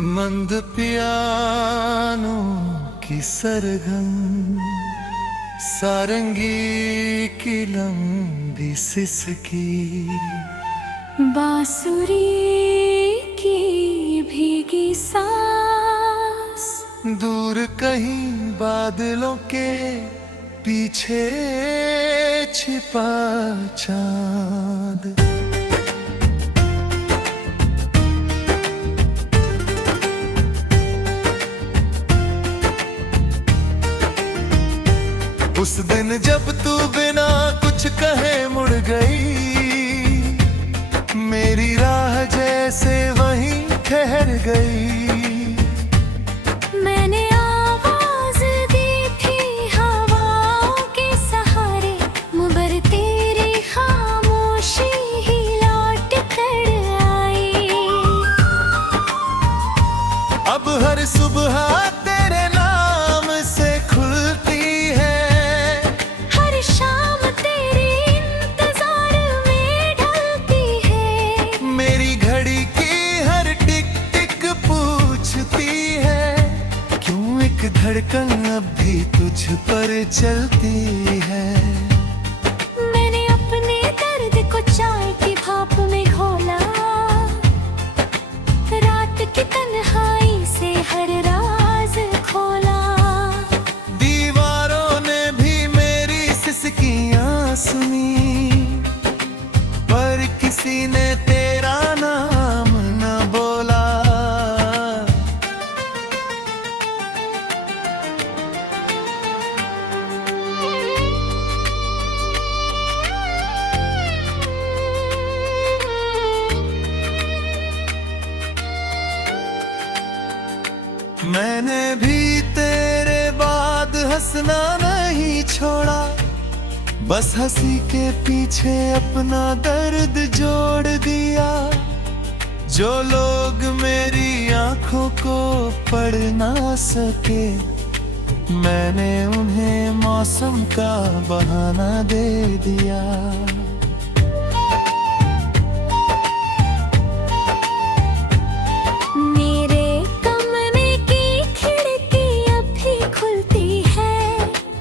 मंद पियानो की सरगम, सारंगी की लंबी सिसकी, बांसुरी की भीगी सांस, दूर कहीं बादलों के पीछे छिपा चांद। उस दिन जब तू बिना कुछ कहे मुड़ गई, मेरी राह जैसे वहीं ठहर गई। मैंने आवाज दी थी हवाओं के सहारे, मगर तेरी खामोशी ही लौट कर आई। अब हर सुबह तेरे नाम से खुलती है, हर शाम तेरे इंतजार में ढलती है। मेरी घड़ी की हर टिक टिक पूछती है, क्यों एक धड़कन अब भी तुझ पर चलती है। मैंने अपने दर्द को चाय की भाप में घोला, रात की तन्हाई से हर राज खोला। दीवारों ने भी मेरी सिसकियां सुनी, पर किसी ने तेरा नाम न बोला। मैंने भी तेरे बाद हंसना नहीं छोड़ा, बस हंसी के पीछे अपना दर्द जोड़ दिया। जो लोग मेरी आंखों को पढ़ ना सके, मैंने उन्हें मौसम का बहाना दे दिया। मेरे कमरे की खिड़की अब भी खुलती है,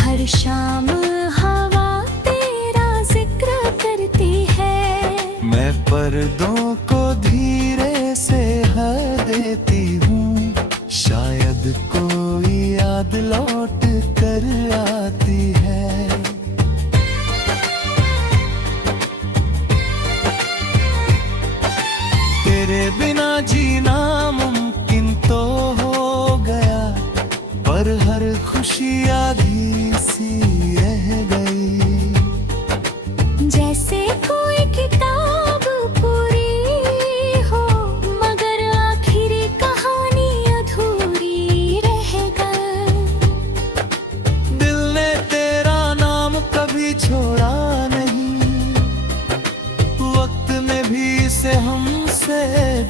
हर शाम हवा तेरा जिक्र करती है। मैं पर्दों को धीरे से हर देती हूँ, शायद कोई याद लौट कर आती है। तेरे बिना जीना मुमकिन तो हो गया, पर हर खुशी आधी सी रह गई। जैसे कोई किताब पूरी हो, मगर आखिरी कहानी अधूरी रह गई। दिल ने तेरा नाम कभी छोड़ा नहीं, वक्त में भी इसे हमसे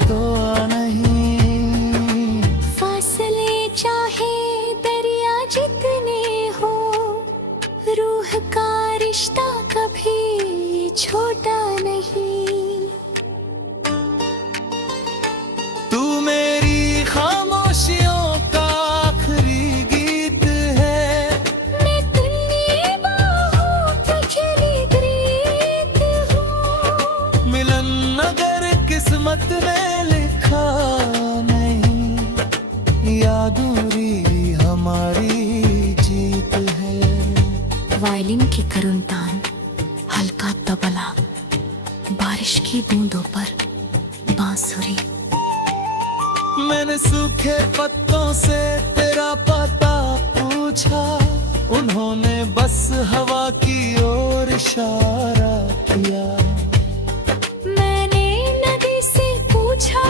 दुआ नहीं। फासले चाहे दरिया जितने हो, रूह का रिश्ता कभी छोटा नहीं। तू मेरी खामोशियों का आखिरी गीत है, मैं तेरी बाहों की खिली प्रीत हूँ। मिलन अगर किस्मत में लिखा नहीं, यादूरी हमारी जीत है। वायलिन की करुण तान, हल्का तबला, बारिश की बूंदों पर बांसुरी। मैंने सूखे पत्तों से तेरा पता पूछा, उन्होंने बस हवा की ओर इशारा किया। मैंने नदी से पूछा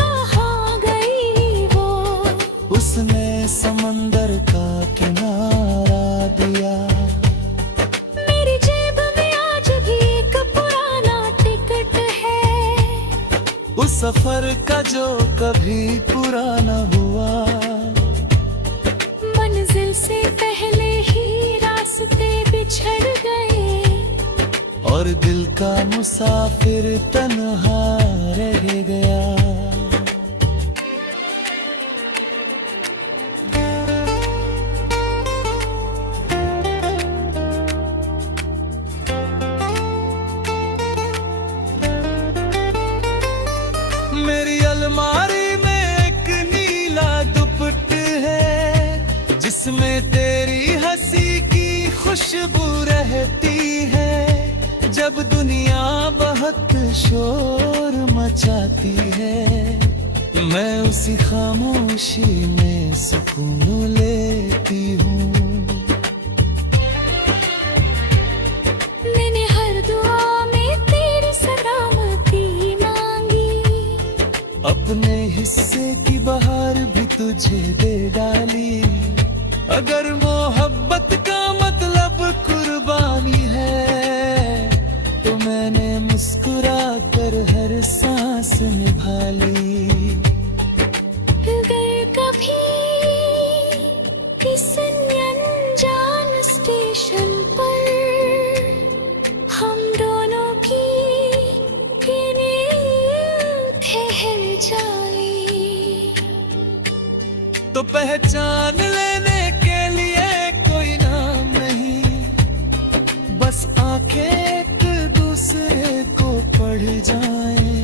कहाँ गई वो, उसने समंदर का किनारा दिया। मेरी जेब में आज भी एक पुराना टिकट है, उस सफर का जो कभी पूरा न हुआ। मंजिल से पहले ही रास्ते बिछड़ गए, और दिल का मुसाफिर तन्हा रह गया। जिसमें तेरी हंसी की खुशबू रहती है। जब दुनिया बहुत शोर मचाती है, मैं उसी खामोशी में सुकून लेती हूँ। मैंने हर दुआ में तेरी सलामती मांगी, अपने हिस्से की बहार भी तुझे दे डाली। अगर मोहब्बत का मतलब कुर्बानी है, तो मैंने मुस्कुरा कर हर सांस निभा ली। अगर कभी किसी अनजान स्टेशन पर हम दोनों की नींद ठहर जाए, तो पहचान लेने के लिए कोई नाम नहीं, बस आंखें एक दूसरे को पढ़ जाएं।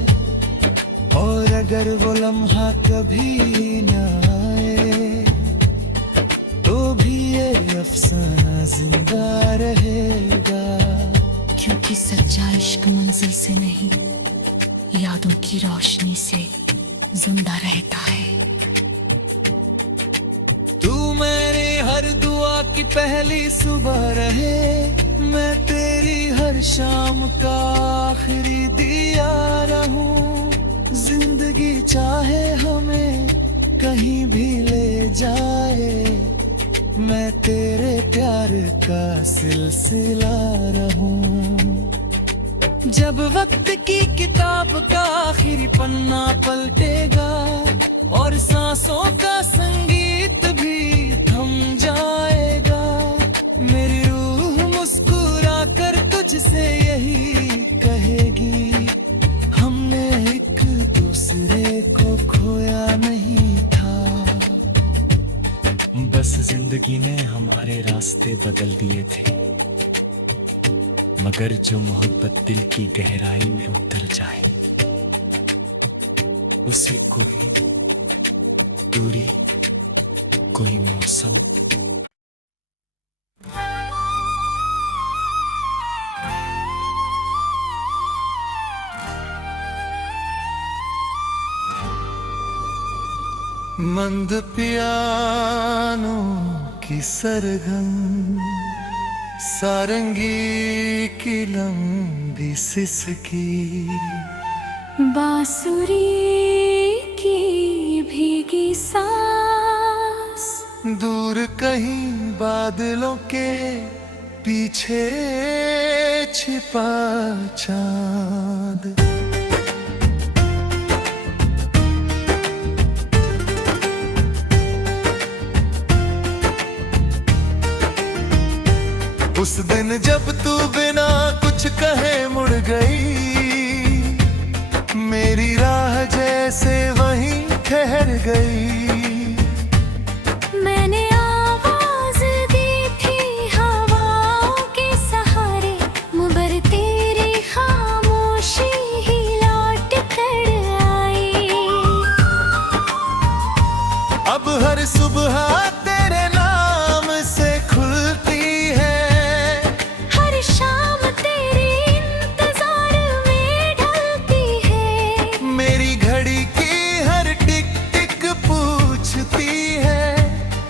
और अगर वो लम्हा कभी न आए, तो भी ये अफसाना जिंदा रहेगा। क्योंकि सच्चा इश्क मंजिल से नहीं, यादों की रोशनी से जिंदा रहता है। तू मेरी हर दुआ की पहली सुबह रहे, मैं तेरी हर शाम का आखिरी दिया रहूं। जिंदगी चाहे हमें कहीं भी ले जाए, मैं तेरे प्यार का सिलसिला रहूं। जब वक्त की किताब का आखिरी पन्ना पलटेगा, और सांसों का संगीत भी थम जाएगा, मेरी रूह मुस्कुरा कर तुझसे यही कहेगी, हमने एक दूसरे को खोया नहीं था। बस जिंदगी ने हमारे रास्ते बदल दिए थे, मगर जो मोहब्बत दिल की गहराई में उतर जाए, उसे कोई दूरी, कोई मौसम, मंद पियानो की सरगम, सारंगी की लंबी सिसकी, बांसुरी की भीगी सांस, दूर कहीं बादलों के पीछे छिपा चांद। उस दिन जब तू बिना कुछ कहे मुड़ गई, मेरी राह जैसे वहीं ठहर गई। मैंने आवाज दी थी हवाओं के सहारे, मगर तेरी खामोशी ही लौट कर आई। अब हर सुबह तेरे नाम से खुलती है, हर शाम तेरे इंतजार में ढलती है। मेरी घड़ी की हर टिक टिक पूछती है,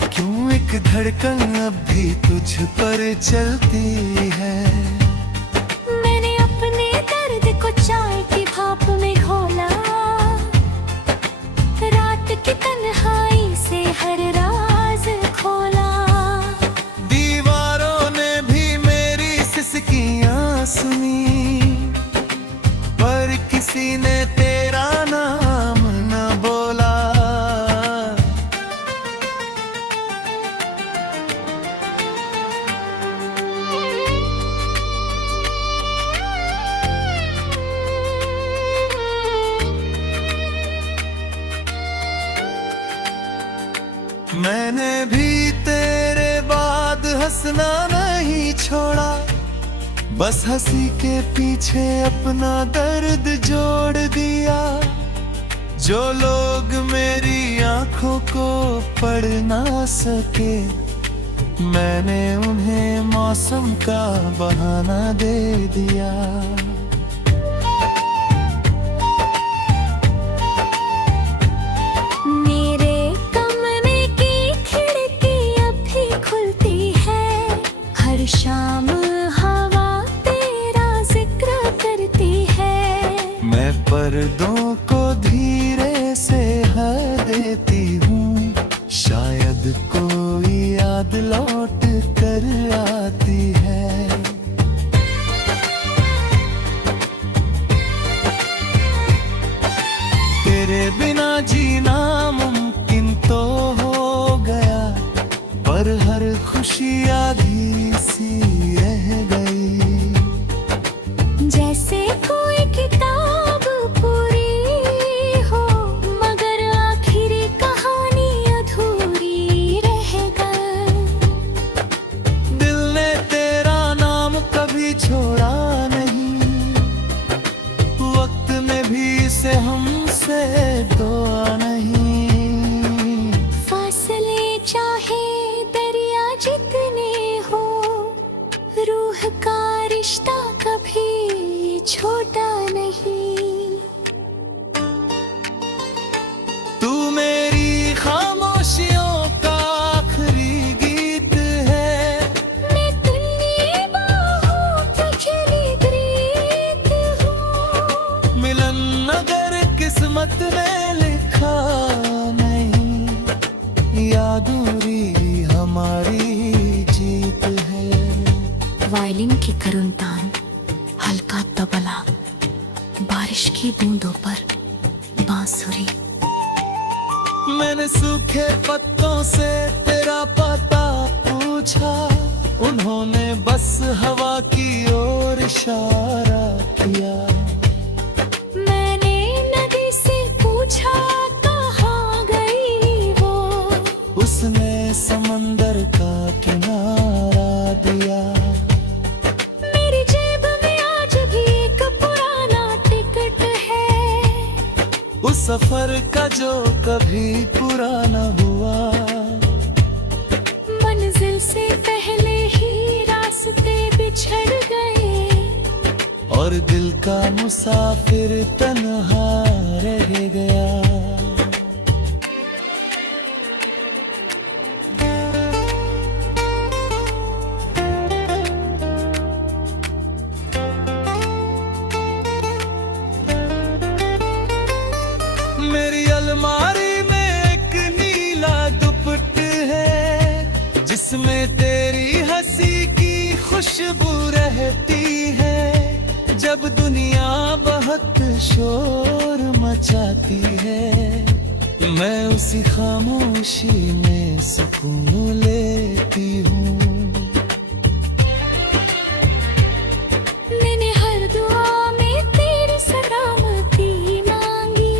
क्यों एक धड़कन अब भी तुझ पर चलती है। मैंने अपने दर्द को चाय की भाप में घोला, रात की तन्हाई से हर राज खोला। दीवारों ने भी मेरी सिसकियां सुनी, पर किसी ने तेरा नाम न बोला। मैंने भी तेरे बाद हंसना नहीं छोड़ा, बस हंसी के पीछे अपना दर्द जोड़ दिया। जो लोग मेरी आंखों को पढ़ ना सके, मैंने उन्हें मौसम का बहाना दे दिया। मेरे कमरे की खिड़की अब भी खुलती है, हर शाम हवा तेरा जिक्र करती है। मैं पर्दों को धीरे से हर देती हूँ, शायद कोई याद लौट कर आती है। तेरे बिना जीना मुमकिन तो हो गया, पर हर खुशी आधी सी रह गई। जैसे कोई किताब पूरी हो, मगर आखिरी कहानी अधूरी रह गई। दिल ने तेरा नाम कभी छोड़ा नहीं, वक्त में भी इसे हमसे दुआ नहीं। फासले चाहे दरिया जितने हो, रूह का रिश्ता कभी छोटा नहीं। तू मेरी खामोशियों का आखिरी गीत है, मैं तेरी बाहों की खिली प्रीत हूँ। मिलन अगर किस्मत में लिखा नहीं, यादूरी हमारी जीत है। वायलिन की करुण तान, हल्का तबला, बारिश की बूंदों पर बांसुरी। मैंने सूखे पत्तों से तेरा पता पूछा, उन्होंने बस हवा की ओर इशारा किया। मैंने नदी से पूछा कहाँ गई वो, उसने समंदर का किनारा दिया। मेरी जेब में आज भी एक पुराना टिकट है, उस सफर का जो कभी पूरा न हुआ। मंजिल से पहले ही रास्ते बिछड़ गए, और दिल का मुसाफिर तन्हा रह गया। मेरी अलमारी में एक नीला दुपट्ट है, जिसमें तेरी हंसी की खुशबू रहती है। जब दुनिया बहुत शोर मचाती है, मैं उसी खामोशी में सुकून लेती हूँ। मैंने हर दुआ में तेरी सलामती मांगी,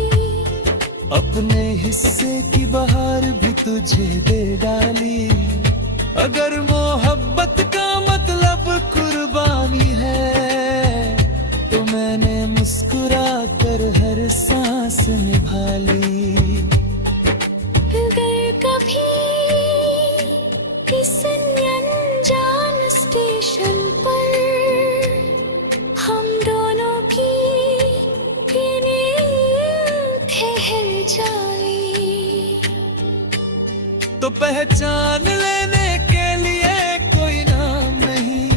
अपने हिस्से की बहार भी तुझे दे डाली। अगर मोहब्बत का मतलब कुर्बानी है, तो मैंने मुस्कुरा कर हर सांस निभा ली। अगर कभी किसी अनजान स्टेशन पर हम दोनों की नींद ठहर जाए, तो पहचान लेने के लिए कोई नाम नहीं,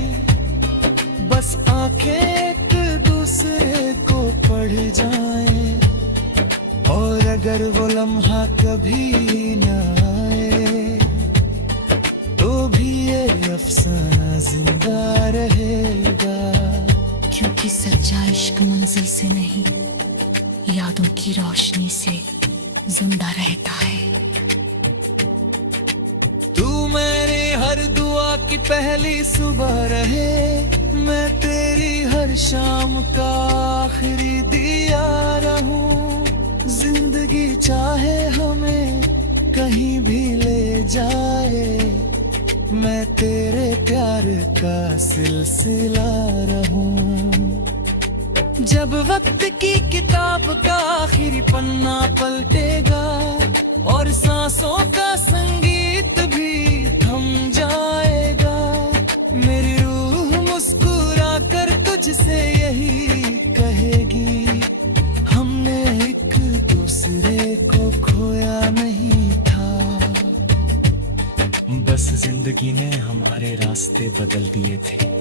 बस आंखें एक दूसरे को पढ़ जाएं। और अगर वो लम्हा कभी न आए, तो भी ये अफसाना जिंदा रहेगा। क्योंकि सच्चा इश्क मंजिल से नहीं, यादों की रोशनी से जिंदा रहता है। तू मेरी हर दुआ की पहली सुबह रहे, मैं तेरी हर शाम का आखिरी दिया रहूं। जिंदगी चाहे हमें कहीं भी ले जाए, मैं तेरे प्यार का सिलसिला रहूं। जब वक्त की किताब का आखिरी पन्ना पलटेगा और सांसों का संगीत भी थम जाएगा, मेरी रूह मुस्कुरा कर तुझसे यही कहेगी, हमने एक दूसरे को खोया नहीं था। बस जिंदगी ने हमारे रास्ते बदल दिए थे,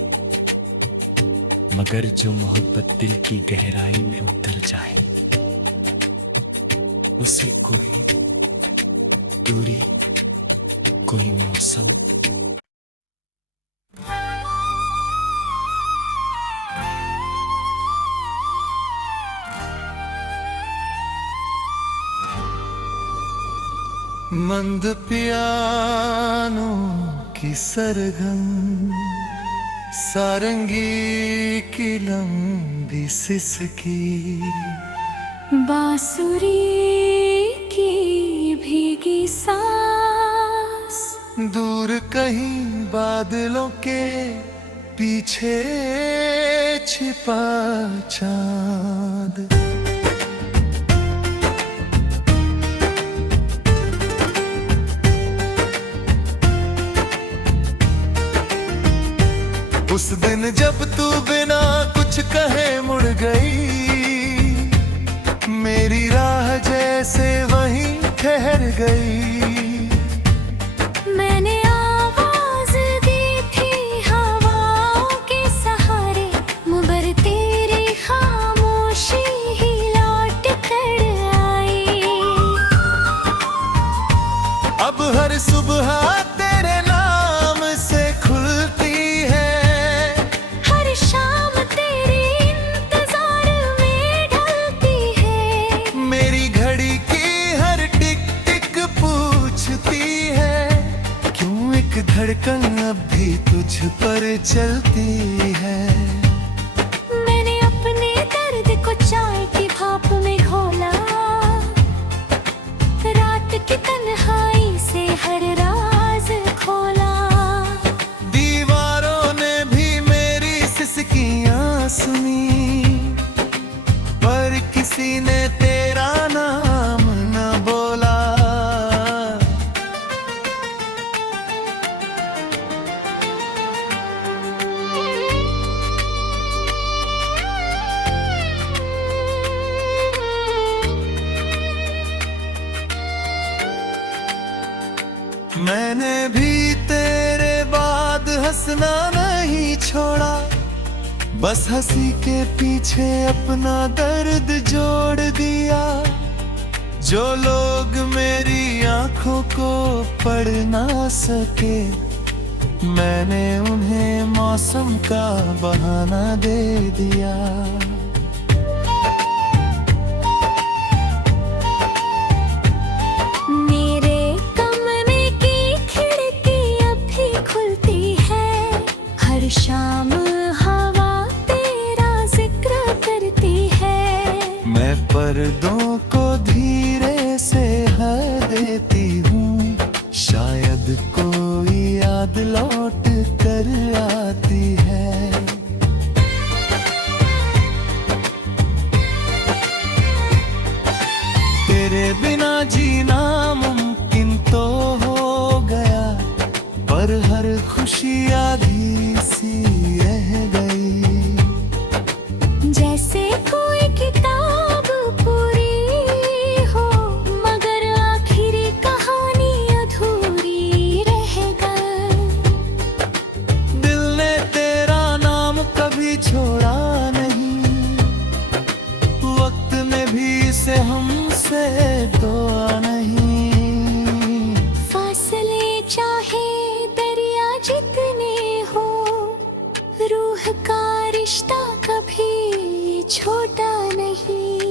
मगर जो मोहब्बत दिल की गहराई में उतर जाए, उसे कोई दूरी, कोई मौसम, मंद पियानो की सरगम, सारंगी की लंबी सिसकी, बांसुरी की भीगी सांस, दूर कहीं बादलों के पीछे छिपा चांद। उस दिन जब तू बिना कुछ कहे मुड़ गई, मेरी राह जैसे वहीं ठहर गई। मैंने आवाज दी थी हवाओं के सहारे, मगर तेरी खामोशी ही लौट कर आई। अब हर सुबह तेरे नाम से खुलती है, हर शाम तेरे इंतजार में ढलती है, मेरी घड़ी की हर टिक टिक पूछती है, क्यों एक धड़कन अब भी तुझ पर चलती है। मैंने अपने दर्द को चाय की भाप में घोला, रात की तन्हाई से हर राज खोला। दीवारों ने भी मेरी सिसकियां सुनी, पर किसी ने तेरा नाम न बोला। मैंने भी तेरे बाद हंसना नहीं छोड़ा, बस हंसी के पीछे अपना दर्द जोड़ दिया। जो लोग मेरी आंखों को पढ़ ना सके, मैंने उन्हें मौसम का बहाना दे दिया। मेरे कमरे की खिड़की अब भी खुलती है, हर शाम हवा तेरा जिक्र करती है। मैं पर्दों को धीरे से हर देती हूँ, शायद कोई याद लौट कर आती है। तेरे बिना जीना मुमकिन तो हो गया, पर हर खुशी आधी सी रह गई। जैसे कोई किताब पूरी हो, मगर आखिरी कहानी अधूरी रह गई। दिल ने तेरा नाम कभी छोड़ा नहीं, वक्त में भी इसे हमसे दुआ नहीं। फासले चाहे दरिया जितने हो, रूह का रिश्ता कभी छोटा नहीं।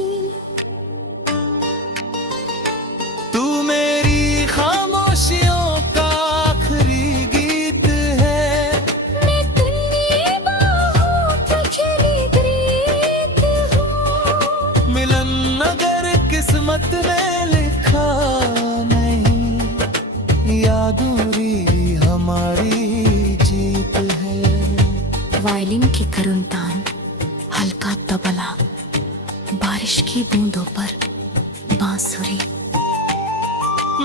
तू मेरी खामोशियों का आखिरी गीत है, मैं तेरी बाहों की खिली ग्रीत हूँ। मिलन अगर किस्मत में लिखा नहीं, या दूरी हमारी जीत है। वायलिन की करुण तान, हल्का तबला, की बूंदों पर बांसुरी।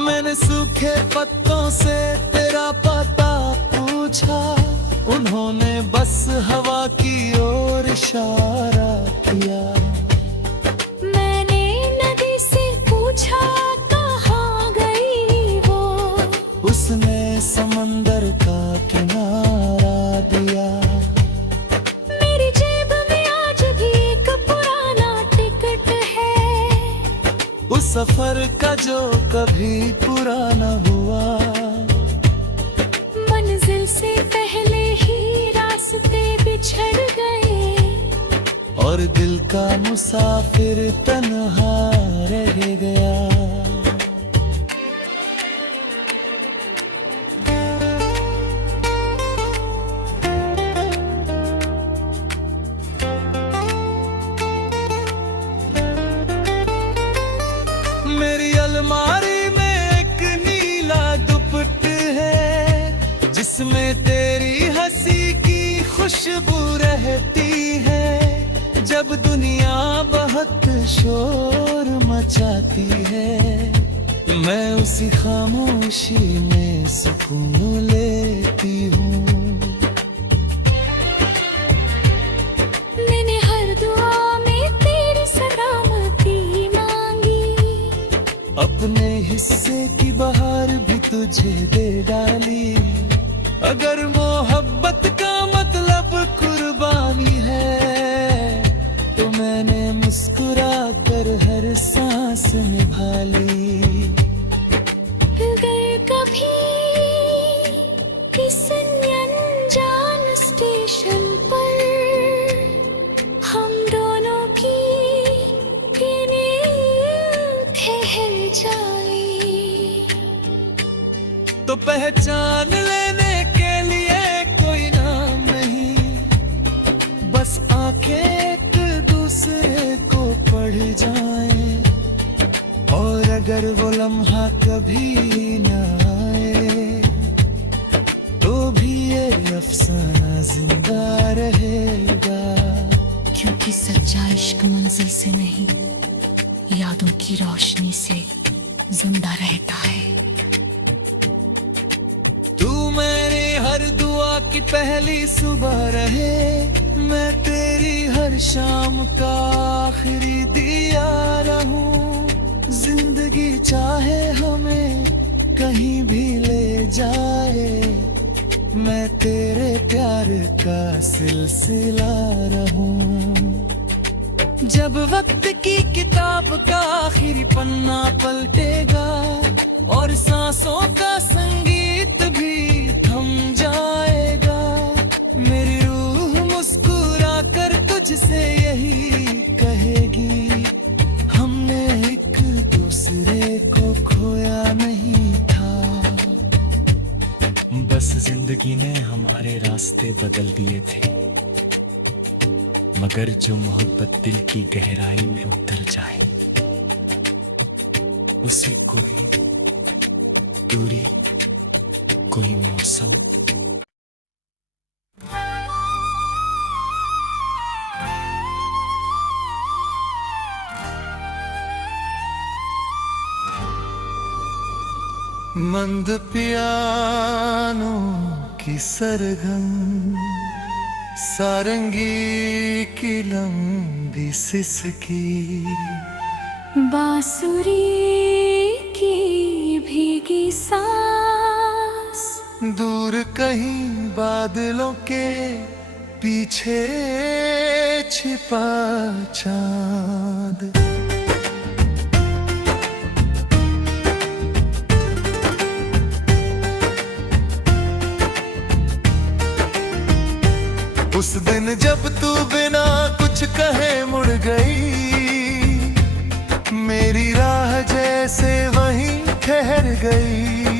मैंने सूखे पत्तों से तेरा पता पूछा, उन्होंने बस हवा की ओर इशारा किया। मैंने नदी से पूछा कहाँ गई वो, उसने समंदर का किनारा दिया। मेरी जेब में आज भी एक पुराना टिकट है, उस सफर का जो कभी पूरा न हुआ। मंजिल से पहले ही रास्ते बिछड़ गए, और दिल का मुसाफिर तन्हा रह गया। मेरी अलमारी में एक नीला दुपट्ट है, जिसमें तेरी हंसी की खुशबू रहती है। जब दुनिया बहुत शोर मचाती है, मैं उसी खामोशी में सुकून लेती हूँ। मैंने हर दुआ में तेरी सलामती मांगी, अपने हिस्से की बहार भी तुझे दे डाली। अगर मोहब्बत का मतलब कुर्बानी है, तो मैंने मुस्कुरा कर हर सांस निभा ली। गए कभी किस अनजान स्टेशन पर, हम दोनों की नींद ठहर जाए, तो पहचान लेने के लिए कोई नाम नहीं, बस आंखें एक दूसरे को पढ़ जाएं। और अगर वो लम्हा कभी न आए, तो भी ये अफसाना जिंदा रहेगा। क्योंकि सच्चा इश्क मंजिल से नहीं, यादों की रोशनी से जिंदा रहता है। तू मेरी हर दुआ की पहली सुबह रहे, मैं तेरी हर शाम का आखिरी दिया रहूं। जिंदगी चाहे हमें कहीं भी ले जाए, मैं तेरे प्यार का सिलसिला रहूं। जब वक्त की किताब का आखिरी पन्ना पलटेगा, और सांसों का संगीत भी थम जाएगा, मेरी रूह मुस्कुरा कर तुझसे यही कहेगी, हमने एक दूसरे को खोया नहीं था। बस जिंदगी ने हमारे रास्ते बदल दिए थे, मगर जो मोहब्बत दिल की गहराई में उतर जाए, उसे कोई दूरी, कोई मौसम, मंद पियानो की सरगम, सारंगी की लंबी सिसकी, बांसुरी की भीगी सांस, दूर कहीं बादलों के पीछे छिपा चांद। उस दिन जब तू बिना कुछ कहे मुड़ गई, मेरी राह जैसे वहीं ठहर गई।